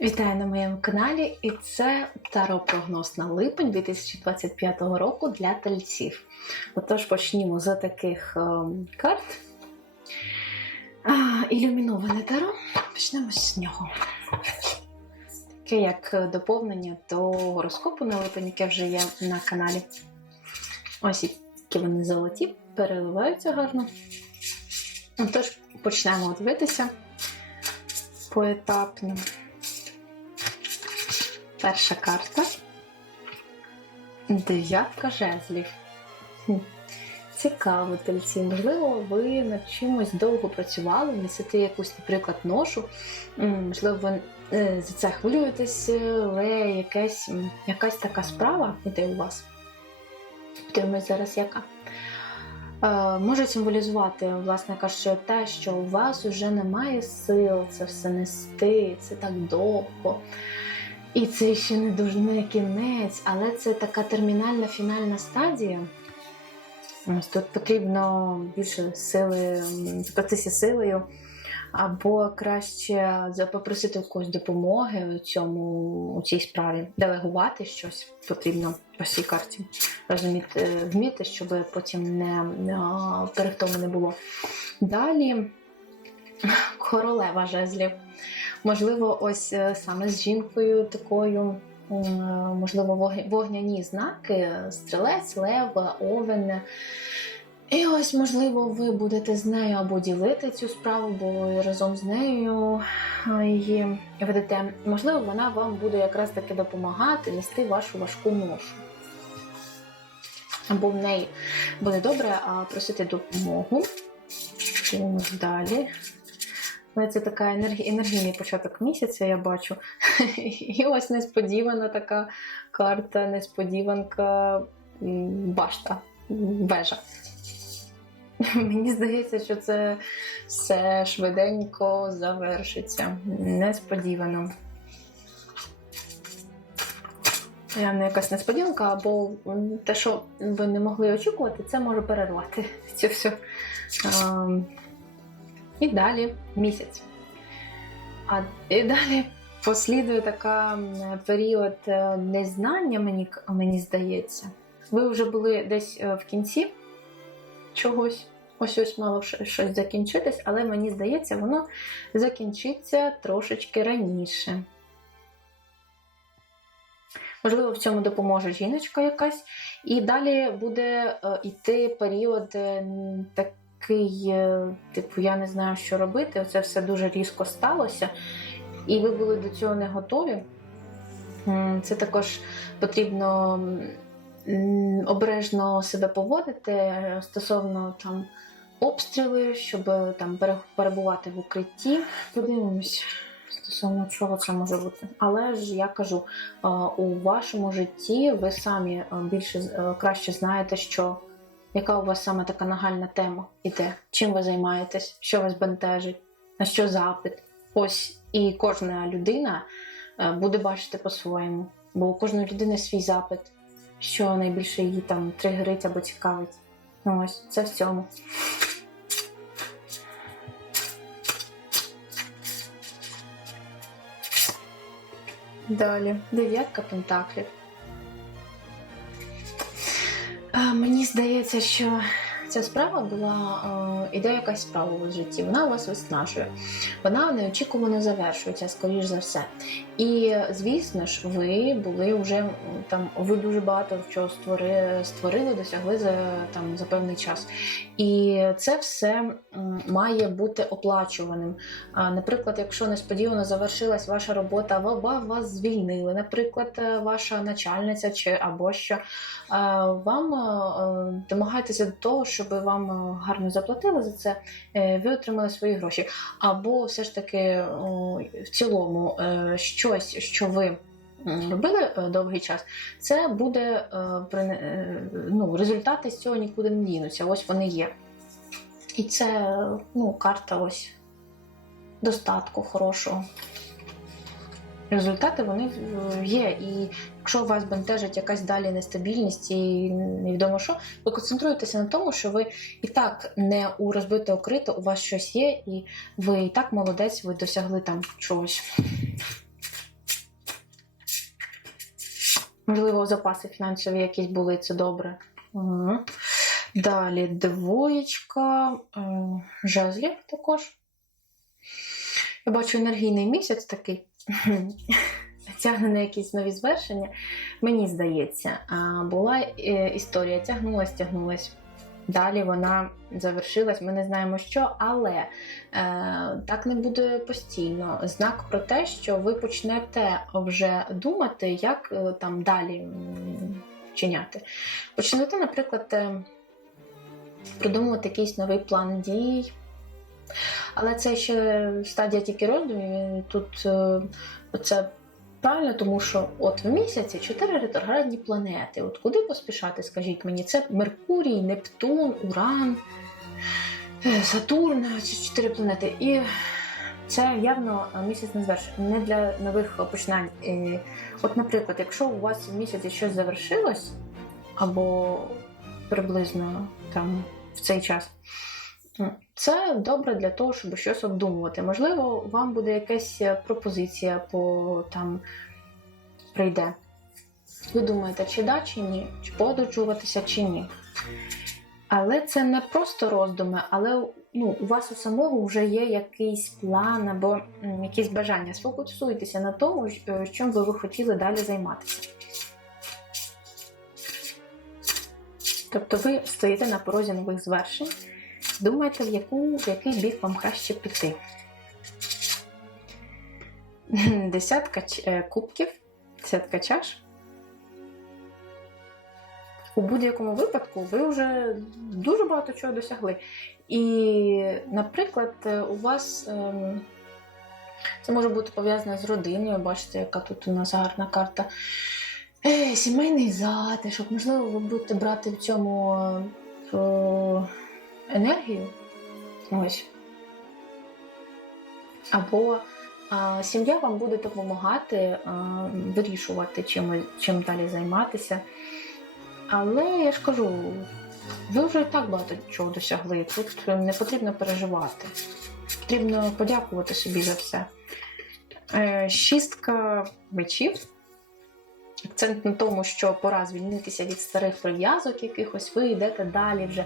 Вітаю на моєму каналі, і це таро-прогноз на липень 2025 року для тельців. Отож, почнімо з таких ем, карт. Ілюміноване таро. Почнемо з нього. Таке як доповнення до гороскопу на липень, яке вже є на каналі. Ось які вони золоті, переливаються гарно. Отож, почнемо дивитися поетапно. Перша карта. Дев'ятка жезлів. Цікаво, тельці. Можливо, ви над чимось довго працювали, несете якусь, наприклад, ношу. Можливо, ви е, за це хвилюєтесь, але якась, якась така справа йде у вас. Подивимось зараз, яка. Е, може символізувати, власне кажучи, те, що у вас вже немає сил це все нести, це так довго. І це ще не дуже не кінець, але це така термінальна фінальна стадія. Ось тут потрібно більше сили, запастися силою, або краще попросити у когось допомоги у цьому у цій справі, делегувати щось потрібно по цій карті. Розуміти, вміти, щоб потім не, не перехтому не було. Далі королева жезлів. Можливо, ось е, саме з жінкою такою, е, можливо, вогняні знаки, стрілець, лев, овен. І ось, можливо, ви будете з нею або ділити цю справу, бо разом з нею її ведете. Можливо, вона вам буде якраз таки допомагати нести вашу важку ношу. Або в неї буде добре а просити допомогу. Дивимось далі. Але це така енергі... енергійний початок місяця, я бачу. І ось несподівана така карта, несподіванка башта, вежа. Мені здається, що це все швиденько завершиться. Несподівано. Явно якась несподіванка, або те, що ви не могли очікувати, це може перервати цю всю. І далі місяць. А і далі послідує така період е, незнання, мені, мені здається. Ви вже були десь е, в кінці чогось. Ось ось мало щось закінчитись, але мені здається, воно закінчиться трошечки раніше. Можливо, в цьому допоможе жіночка якась. І далі буде е, йти період е, м, такий, е, типу, я не знаю, що робити. Оце все дуже різко сталося, і ви були до цього не готові. Це також потрібно обережно себе поводити е, стосовно там обстріли, щоб там перебувати в укритті. Подивимось. Стосовно чого це може бути. Але ж я кажу, е, у вашому житті ви самі більше краще знаєте, що яка у вас саме така нагальна тема іде, чим ви займаєтесь, що вас бентежить, на що запит. Ось і кожна людина е, буде бачити по-своєму, бо у кожної людини свій запит, що найбільше її там тригерить або цікавить. Ну, ось це в цьому. Далі, дев'ятка пентаклів. Мені здається, що ця справа була іде якась справа у житті. Вона вас виснажує. Вона неочікувано завершується, скоріш за все. І звісно ж, ви були вже там, ви дуже багато чого створили, створили досягли за там за певний час. І це все має бути оплачуваним. Наприклад, якщо несподівано завершилась ваша робота, або вас звільнили, наприклад, ваша начальниця чи або що, вам е, е, домагайтеся до того, щоб вам е, гарно заплатили за це, е, ви отримали свої гроші. Або все ж таки в цілому е, щось, що ви. Робили е, довгий час, це буде е, е, ну, результати з цього нікуди не дінуться. Ось вони є. І це ну, карта ось достатку хорошого. Результати вони е, є. І якщо вас бентежить якась далі нестабільність і невідомо що, ви концентруєтеся на тому, що ви і так не у розбите окрите, у вас щось є, і ви і так молодець, ви досягли там чогось. Можливо, запаси фінансові якісь були, це добре. Далі двоєчка, е, жезлів також. Я бачу енергійний місяць такий. Тягне на якісь нові звершення. Мені здається, була е, історія, тягнулась, тягнулась. Далі вона завершилась, ми не знаємо що, але е, так не буде постійно. Знак про те, що ви почнете вже думати, як е, там далі вчиняти. Почнете, наприклад, е, придумувати якийсь новий план дій. Але це ще стадія тільки роздумів. Тут е, це правильно, тому що от в місяці чотири ретроградні планети. От куди поспішати, скажіть мені? Це Меркурій, Нептун, Уран, е, Сатурн, ці чотири планети. І це явно місяць не звершення, не для нових починань. От, наприклад, якщо у вас в місяці щось завершилось, або приблизно там в цей час. Це добре для того, щоб щось обдумувати. Можливо, вам буде якась пропозиція по там прийде. Ви думаєте, чи да, чи ні, чи пододжуватися, чи ні. Але це не просто роздуми, але ну, у вас у самого вже є якийсь план або якісь бажання. Сфокусуйтеся на тому, що- чим ви хотіли далі займатися. Тобто ви стоїте на порозі нових звершень, думаєте, в, яку, в який бік вам краще піти. Десятка е, кубків, десятка чаш. У будь-якому випадку ви вже дуже багато чого досягли. І, наприклад, е, у вас ем, це може бути пов'язане з родиною. Бачите, яка тут у нас гарна карта. Е, сімейний затишок. Можливо, ви будете брати в цьому енергію. Ось. Або а, сім'я вам буде допомагати а, вирішувати, чим, чим далі займатися. Але я ж кажу, ви вже і так багато чого досягли. Тут не потрібно переживати. Потрібно подякувати собі за все. Е, Шістка мечів. Акцент на тому, що пора звільнитися від старих прив'язок якихось, ви йдете далі вже.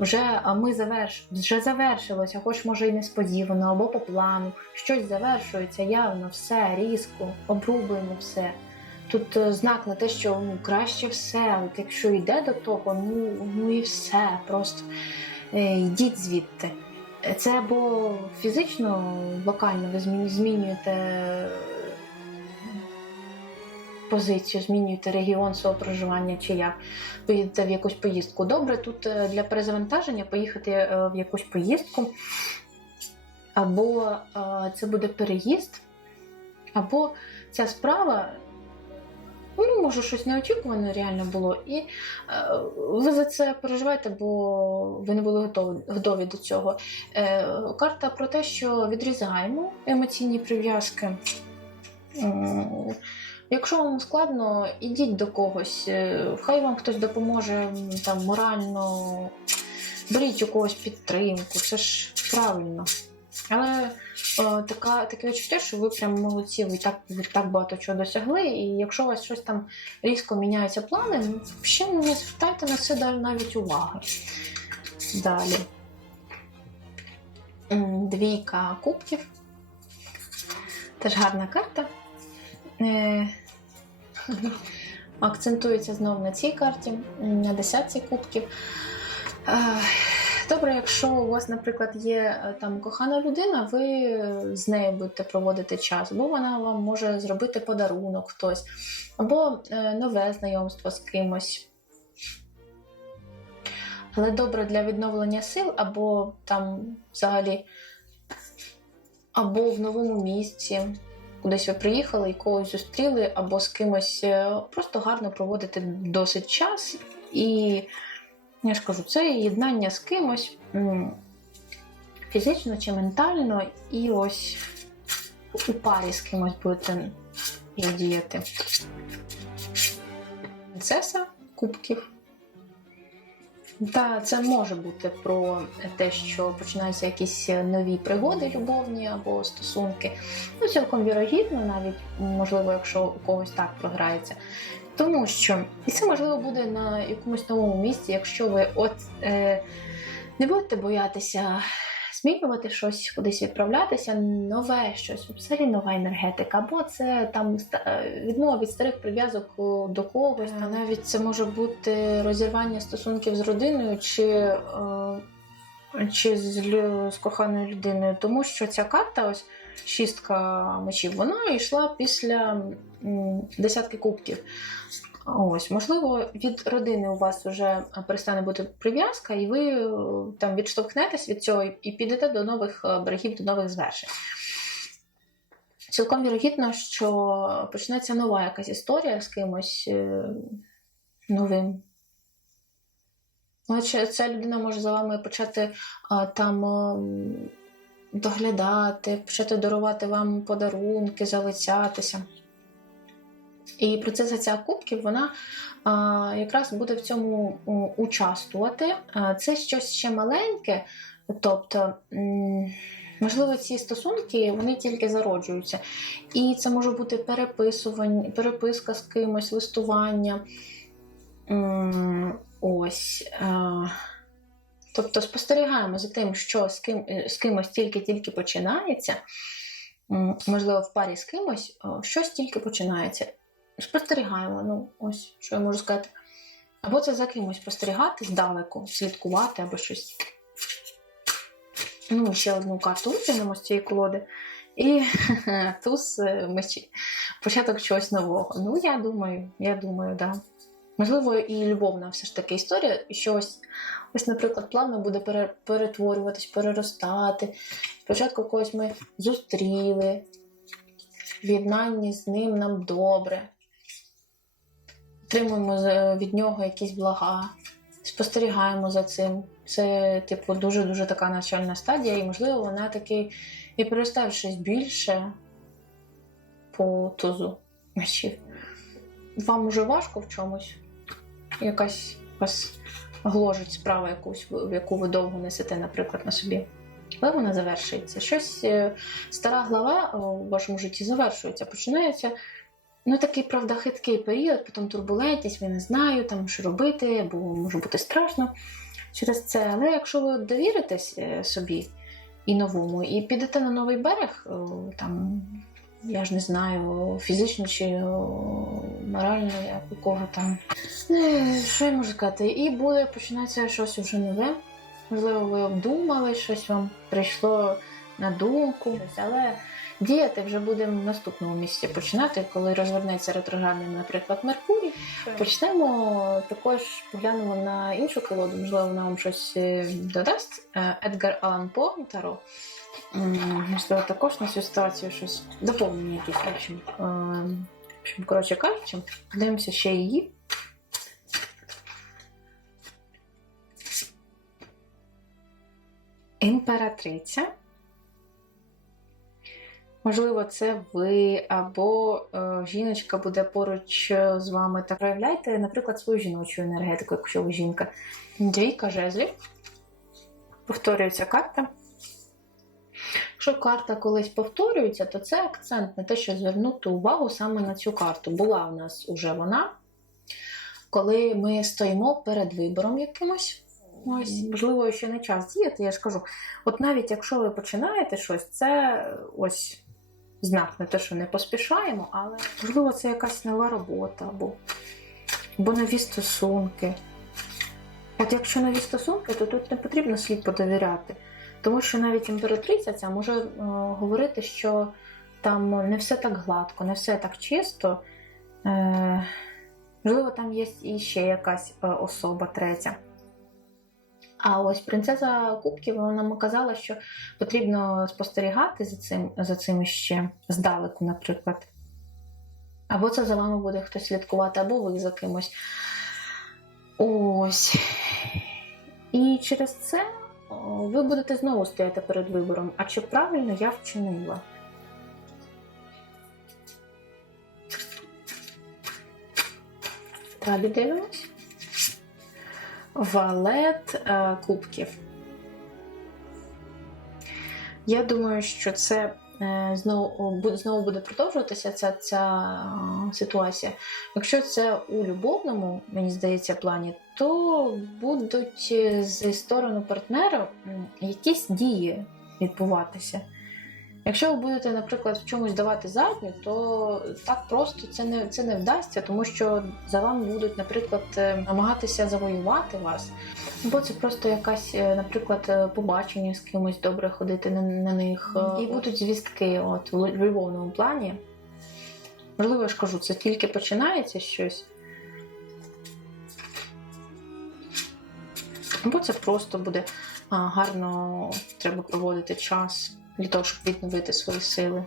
Вже ми заверш... вже завершилося, хоч може і несподівано, або по плану. Щось завершується явно, все, різко, обрубуємо все. Тут е, знак на те, що ну, краще все. От якщо йде до того, ну, ну і все. Просто е, йдіть звідти. Це або фізично, локально ви змінюєте позицію, змінюєте регіон свого проживання чи як. Поїдете в якусь поїздку. Добре, тут е, для перезавантаження поїхати е, в якусь поїздку, або е, це буде переїзд, або ця справа. Ну, може, щось неочікуване реально було, і е, ви за це переживаєте, бо ви не були готові, готові до цього. Е, карта про те, що відрізаємо емоційні прив'язки. М, Якщо вам складно, ідіть до когось, е, хай вам хтось допоможе там морально, беріть у когось підтримку, це ж правильно. Але е, така, таке відчуття, що ви прям молодці, ви так, ви так багато чого досягли, і якщо у вас щось там різко міняються плани, ще не звертайте на це навіть уваги. Далі. Двійка кубків. Теж гарна карта. Е, Акцентується знову на цій карті, на десятці кубків. Е, Добре, якщо у вас, наприклад, є е, там кохана людина, ви з нею будете проводити час, або вона вам може зробити подарунок хтось, або нове знайомство з кимось. Але добре для відновлення сил, або там взагалі, або в новому місці, кудись ви приїхали і когось зустріли, або з кимось е, просто гарно проводити досить час. І я ж кажу, це єднання з кимось фізично чи ментально, і ось у парі з кимось будете діяти. Принцеса кубків. Та це може бути про те, що починаються якісь нові пригоди любовні або стосунки. Ну, цілком вірогідно, навіть можливо, якщо у когось так програється. Тому що і це можливо буде на якомусь новому місці, якщо ви от е, не будете боятися змінювати щось, кудись відправлятися, нове щось, взагалі нова енергетика, або це там е, відмова від старих прив'язок до когось. А навіть це може бути розірвання стосунків з родиною чи, е, чи з, з коханою людиною, тому що ця карта, ось шістка мечів, вона йшла після десятки кубків. Ось, можливо, від родини у вас вже перестане бути прив'язка, і ви е, там відштовхнетесь від цього і- підете до нових е, берегів, до нових звершень. Цілком вірогідно, що почнеться нова якась історія з кимось е, новим. Отже, ця людина може за вами почати там ем, доглядати, почати дарувати вам подарунки, залицятися. І принцеса кубків вона а, якраз буде в цьому участвувати. Це щось ще маленьке, тобто, можливо, ці стосунки вони тільки зароджуються. І це може бути переписування, переписка з кимось, листування. Ось. Тобто спостерігаємо за тим, що з, ким, е, з кимось тільки-тільки починається. Можливо, в парі з кимось щось тільки починається спостерігаємо. Ну, ось що я можу сказати. Або це за кимось спостерігати здалеку, слідкувати або щось. Ну, ще одну карту витягнемо з цієї колоди. І туз е, мечі. Початок чогось нового. Ну, я думаю, я думаю, так. Да. Можливо, і любовна все ж таки історія, що ось, наприклад, плавно буде перетворюватись, переростати. Спочатку когось ми зустріли, в єднанні з ним нам добре. Отримуємо від нього якісь блага, спостерігаємо за цим. Це, типу, дуже-дуже така навчальна стадія, і, можливо, вона таки і перестає в щось більше по тузу мечів. Вам уже важко в чомусь? Якась вас гложить справа якусь, яку ви довго несете, наприклад, на собі. Але вона завершується. Щось е, стара глава о, в вашому житті завершується. Починається ну, такий, правда, хиткий період, потім турбулентність, я не знаю, там, що робити, бо може бути страшно через це. Але якщо ви довіритесь е, собі і новому, і підете на новий берег, там, я ж не знаю, фізично чи морально, як у кого там. Е, Що я можу сказати? І буде починатися щось уже нове. Можливо, ви обдумали, щось вам прийшло на думку, але діяти вже будемо в наступному місці починати, коли розвернеться ретроградний, наприклад, Меркурій. Почнемо також поглянемо на іншу колоду, можливо, вона вам щось е, додасть. Е, Едгар Алан По Таро. Можливо, також на цю ситуацію щось доповнення якісь. В е, коротше кажучи, подивимося ще її. Імператриця. Можливо, це ви або е, жіночка буде поруч е, з вами. Та проявляйте, наприклад, свою жіночу енергетику, якщо ви жінка. Двійка жезлів. Повторюється карта. Якщо карта колись повторюється, то це акцент на те, що звернути увагу саме на цю карту. Була у нас уже вона, коли ми стоїмо перед вибором якимось. Ось, можливо, ще не час діяти, я ж кажу. От навіть якщо ви починаєте щось, це ось знак на те, що не поспішаємо, але можливо, це якась нова робота або, або нові стосунки. От якщо нові стосунки, то тут не потрібно слід подовіряти. Тому що навіть імператриця ця може е, говорити, що там не все так гладко, не все так чисто. Е, можливо, там є ще якась е, особа третя. А ось принцеса Кубків нам казала, що потрібно спостерігати за цим, за цим ще здалеку, наприклад. Або це за вами буде хтось слідкувати, або ви за кимось. Ось. І через це ви будете знову стояти перед вибором. А чи правильно я вчинила? Далі дивимось. Валет е, кубків. Я думаю, що це е, знову, знову буде продовжуватися ця, ця е, ситуація. Якщо це у любовному, мені здається, плані, то будуть зі сторони партнера якісь дії відбуватися. Якщо ви будете, наприклад, в чомусь давати задню, то так просто це не, це не вдасться, тому що за вами будуть, наприклад, е, намагатися завоювати вас. Або це просто якась, е, наприклад, е, побачення з кимось добре ходити на, на них. І будуть звістки от, в любовному плані. Можливо, я ж кажу, це тільки починається щось. Або це просто буде а, гарно, треба проводити час для того, щоб відновити свої сили.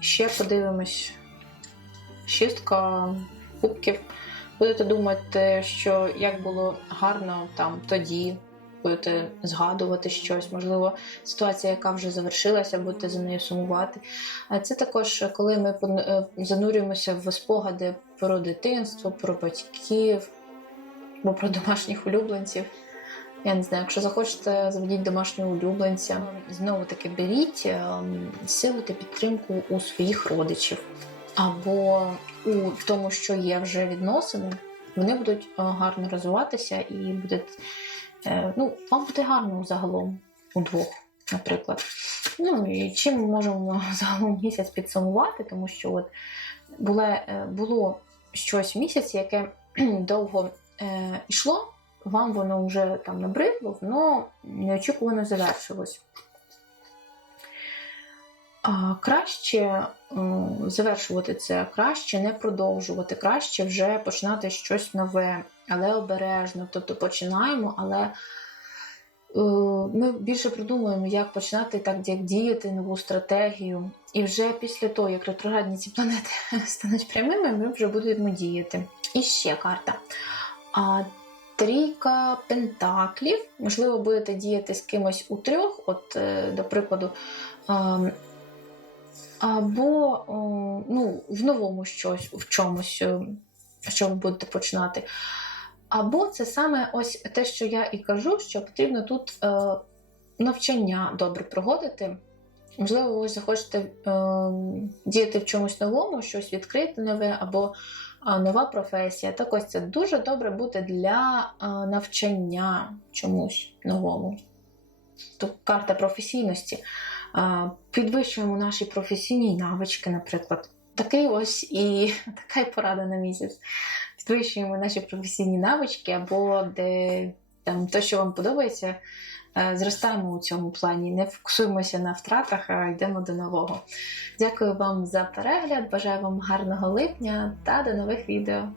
Ще подивимось. Шістка кубків. Будете думати, що як було гарно там тоді, будете згадувати щось, можливо, ситуація, яка вже завершилася, будете за нею сумувати. А це також, коли ми е, занурюємося в спогади про дитинство, про батьків або про домашніх улюбленців. Я не знаю, якщо захочете, заведіть домашнього улюбленця. Знову таки беріть ем, силу та підтримку у своїх родичів або у тому, що є вже відносини, вони будуть е, гарно розвиватися і будуть, е, ну, вам буде гарно загалом удвох, наприклад. Ну і чим ми можемо загалом місяць підсумувати, тому що от було, е, було щось в місяці, яке довго е, йшло, вам воно вже там набридло, воно неочікувано завершилось. Краще завершувати це, краще не продовжувати, краще вже починати щось нове, але обережно. Тобто починаємо, але е, ми більше продумуємо, як починати, так як діяти нову стратегію. І вже після того, як ретроградні ці планети стануть прямими, ми вже будемо діяти. І ще карта. Трійка пентаклів. Можливо, будете діяти з кимось у трьох, от, е, до прикладу. ем, або ну, в новому щось, в чомусь, е, що ви будете починати. Або це саме ось те, що я і кажу, що потрібно тут е, навчання добре проводити. Можливо, ви захочете е, діяти в чомусь новому, щось відкрити нове, або е, нова професія. Так ось це дуже добре буде для навчання чомусь новому. Тут карта професійності. Підвищуємо наші професійні навички, наприклад. Такий ось і така й порада на місяць. Підвищуємо наші професійні навички, або де там те, що вам подобається, зростаємо у цьому плані. Не фокусуємося на втратах, а йдемо до нового. Дякую вам за перегляд. Бажаю вам гарного липня та до нових відео.